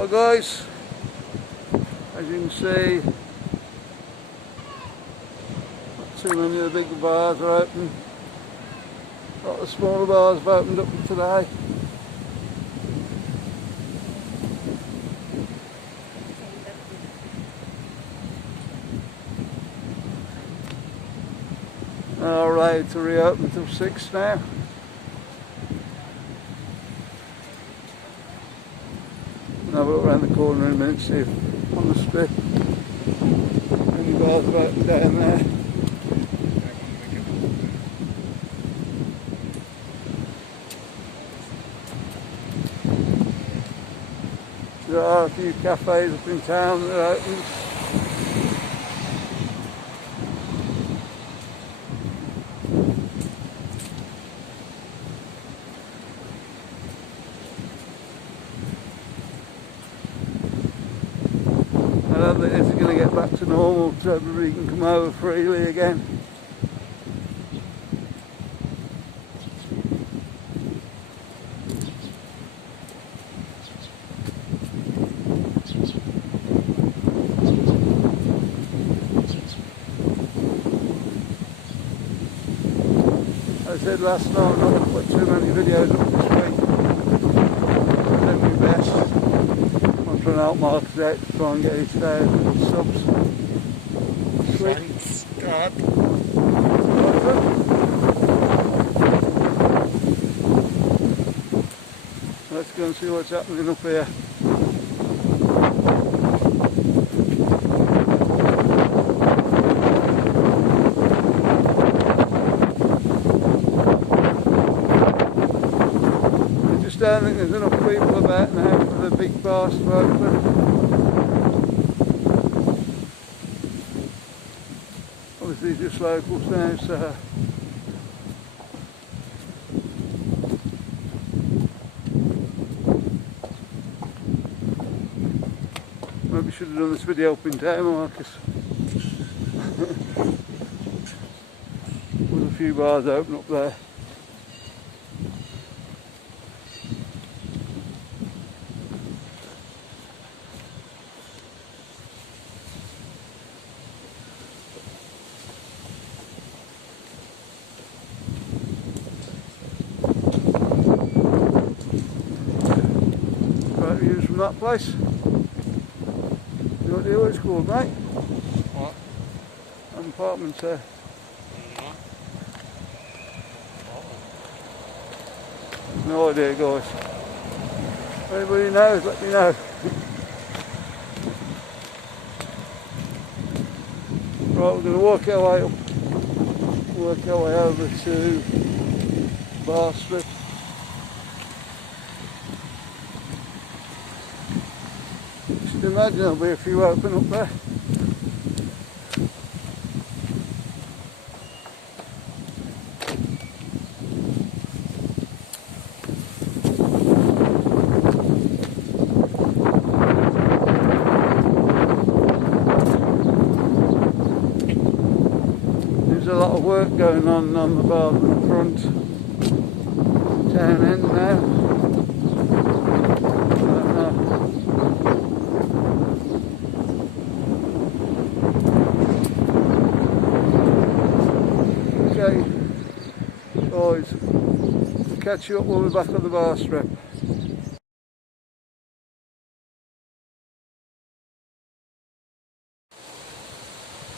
Well guys, as you can see, not too many of the big bars are open. A lot of the smaller bars have opened up today. All right, to reopen until 6 now. I'll have a look around the corner in a minute, see if on the strip any bars have opened down there. There are a few cafes up in town that are open. I don't think it's going to get back to normal so everybody can come over freely again. I said last night I'm not going to put too many videos up this week. I'll do my best. I'm trying to help Marcus out to try and get his 1,000 subs. Thanks, God. Let's go and see what's happening up here. I just don't think there's enough people about now for the big bars to open. Obviously just locals now, so maybe should have done this video up in town, Marcus. With a few bars open up there. Right, views from that place. You know what it's called, mate? What? An apartment there. No idea, guys. If anybody knows, let me know. Right, we're going to walk our way up, work our way over to Bar Strip. Just imagine there'll be a few open up there. There's a lot of work going on the bars in the front town end now. Okay, boys, catch you up when we're back on the bar strip.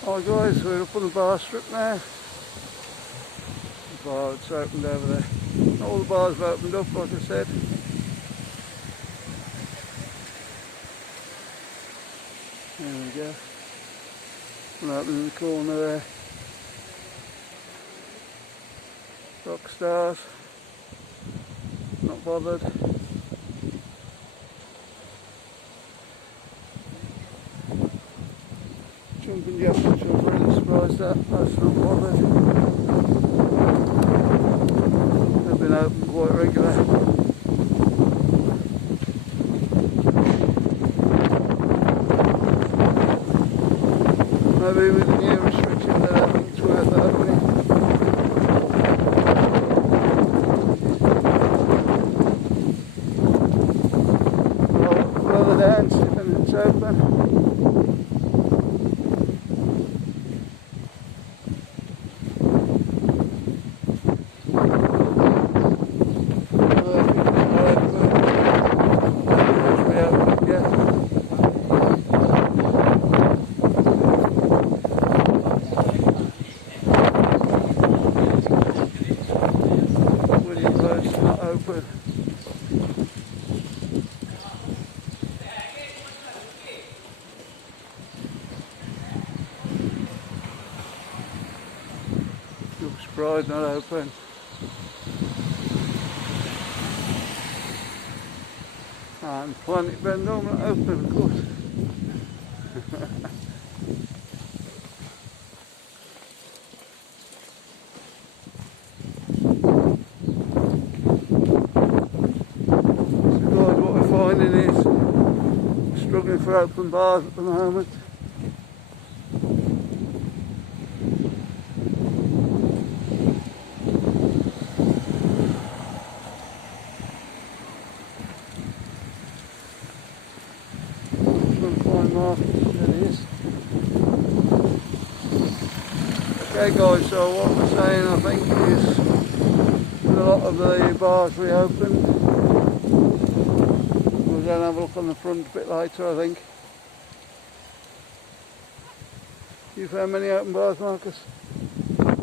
Alright guys, we're up on the bar strip now. The bar it's opened over there. All the bars have opened up, like I said. There we go. One open in the corner there. Rock stars. Not bothered. Jumping jacks, which I'm really surprised at. That's not bothered. They've been open quite regular. Maybe with the new restrictions, I don't think it's worth opening. Well, further down open. Looks Pride not open. And Planet Benidorm not open, of course. So guys, what we're finding is we're struggling for open bars at the moment. Okay guys, so what we're saying I think is with a lot of the bars reopened. We'll go and have a look on the front a bit later I think. You found many open bars, Marcus? Still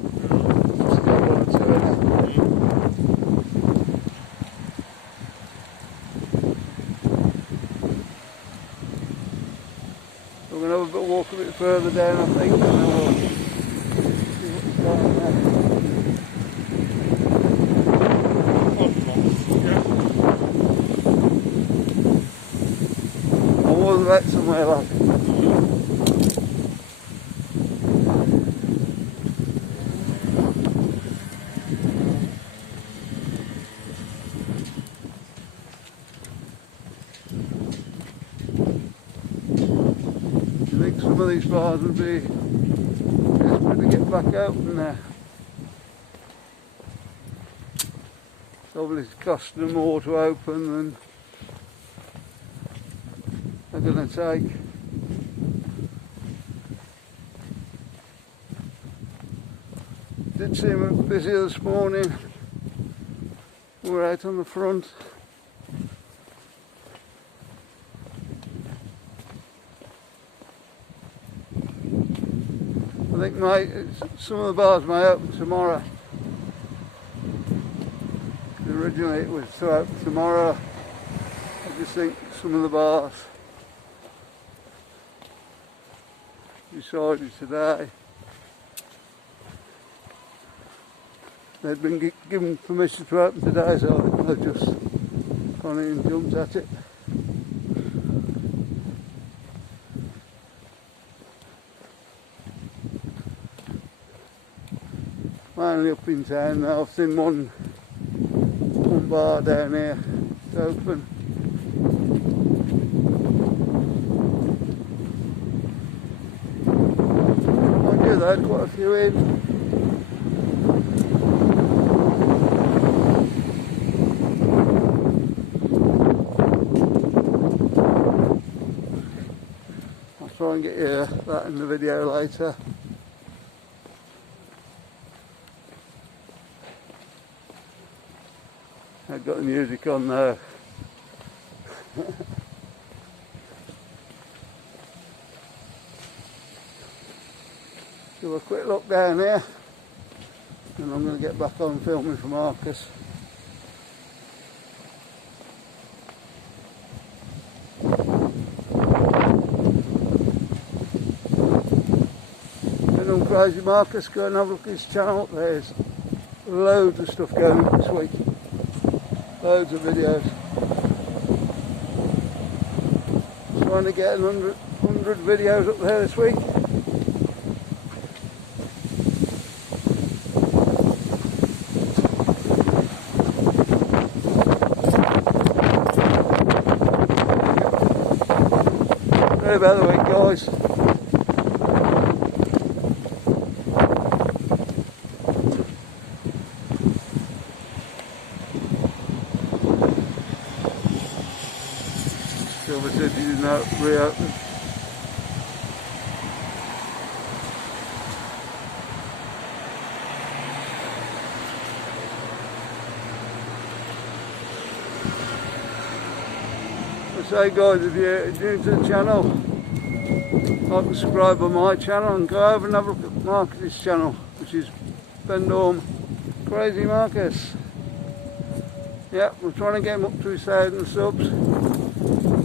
one or two, innit? We're going to have a bit walk a bit further down I think, and then we'll see what's going on there. I wasn't that somewhere like. I think some of these bars would be desperate to get back open now. It's obviously costing them more to open than they're going to take. Did seem a bit busier this morning. We're out on the front. I think some of the bars may open tomorrow. Originally it was to open tomorrow. I just think some of the bars decided today. They'd been given permission to open today, so I think they've just gone in and jumped at it. Mainly up in town now. I've seen one bar down here to open. I do that, quite a few in. I'll try and get you that in the video later. I've got the music on now. So a quick look down here, and I'm going to get back on filming for Marcus. And on Crazy Marcus, go and have a look at his channel. There's loads of stuff going on this week. Loads of videos. Trying to get 100 videos up there this week. Sorry about the week, guys. Silver City did not reopen. So guys, if you're new to the channel, like and subscribe on my channel and go over and have a look at Marcus's channel, which is Benidorm Crazy Marcus. Yeah, we're trying to get him up to 1,000 subs.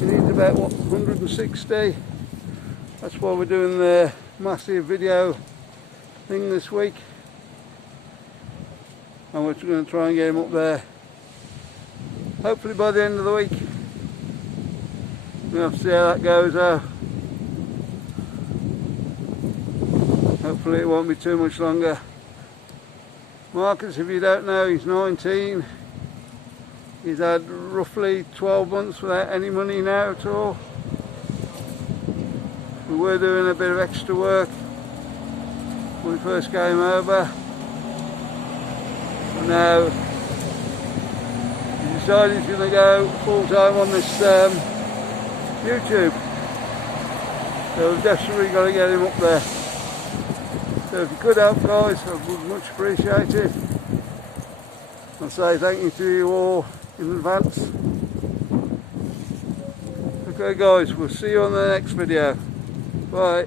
He needs about, what, 160. That's why we're doing the massive video thing this week. And we're going to try and get him up there. Hopefully by the end of the week. We'll have to see how that goes though. Hopefully it won't be too much longer. Marcus, if you don't know, he's 19. He's had roughly 12 months without any money now at all. We were doing a bit of extra work when we first came over. And now he decided he's going to go full time on this YouTube. So we've desperately got to get him up there. So if you could help guys, I would much appreciate it. I'll say thank you to you all in advance. Okay guys, we'll see you on the next video. Bye.